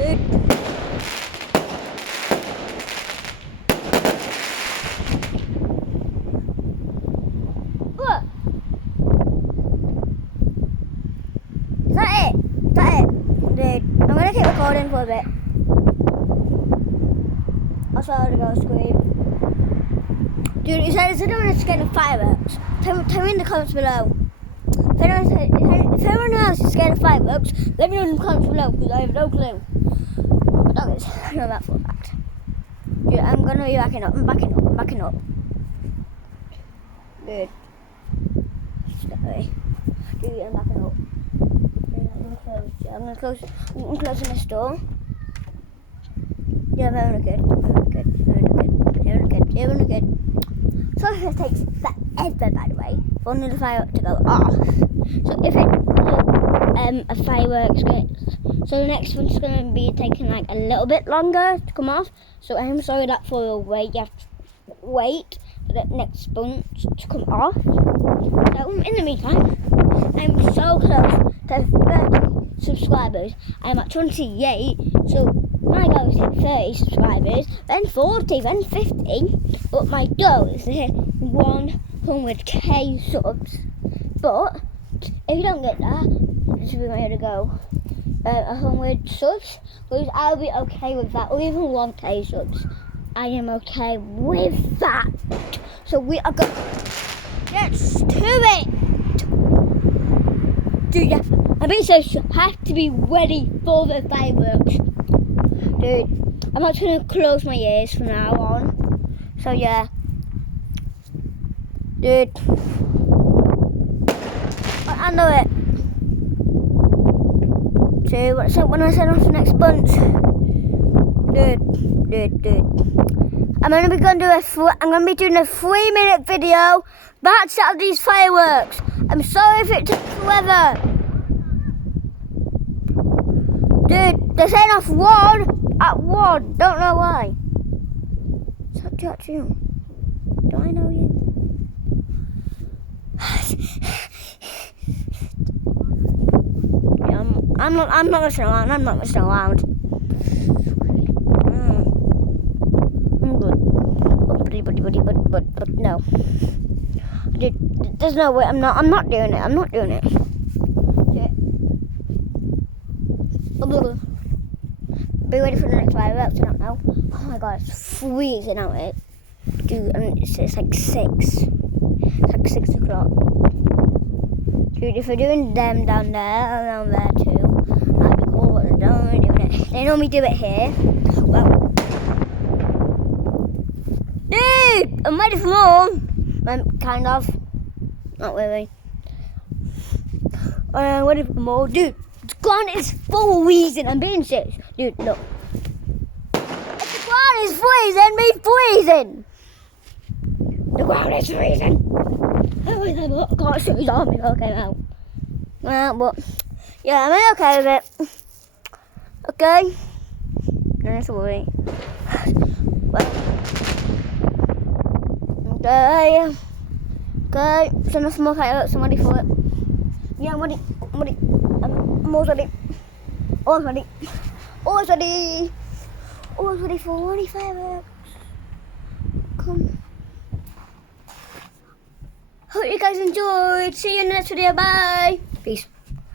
What? Is that it? Is that it? Dude, I'm gonna keep recording for a bit. I saw the girl scream. Dude, is anyone scared of fireworks? Tell me in the comments below. If anyone else is scared of fireworks, let me know in the comments below because I have no clue. My dog is. I know that for a fact. Dude, I'm gonna be backing up. I'm backing up. Dude. Step away. Dude, I'm backing up. Dude, I'm closing this door. Yeah, I'm having a good. So it's going to take forever, by the way, for another firework to go off. So if a firework's going, so the next one's going to be taking like a little bit longer to come off. So I'm sorry that for your wait. You have to wait for the next one to come off. So in the meantime, I'm so close to 30 subscribers. I'm at 28. So my goal is to hit 30 subscribers, then 40, then 50, but my goal is to hit 100k subs. But if you don't get that, this will be my other goal. 100 subs, because I'll be okay with that, or even 1k subs. I am okay with that. So we are going. Let's do it! Dude, yeah, I mean, so you have to be ready for the fireworks. Dude, I'm not going to close my ears from now on. So yeah. Dude. I know it. So when I set off the next bunch. Dude. I'm gonna be doing a 3-minute video about Saturday's fireworks. I'm sorry if it took forever. Dude, they're setting off at 1. Don't know why. It's up to you. Do I know you? Yeah, I'm not messing around. I'm good. But no. Dude, there's no way. I'm not doing it. Be ready for the next fireworks. I don't know. Oh my god, it's freezing out here. Dude, it's like 6. It's like 6 o'clock. Dude, if we're doing them down there too, that'd be cool, but they don't really doing it. They normally do it here. Well, dude, I'm ready for more. I'm kind of. Not really. I'm ready for more. Dude, the ground is freezing. I'm being serious. Dude, look. If the ground is freezing, me freezing. The ground is freezing. I can't see his arm. Okay, now. Well, but yeah, I'm okay with it. Okay. No need to worry. Well, okay. Send us more fireworks. I'm ready for it. Yeah, I'm ready. I'm always ready. Always ready for any fireworks. Come. Hope you guys enjoyed. See you in the next video. Bye. Peace.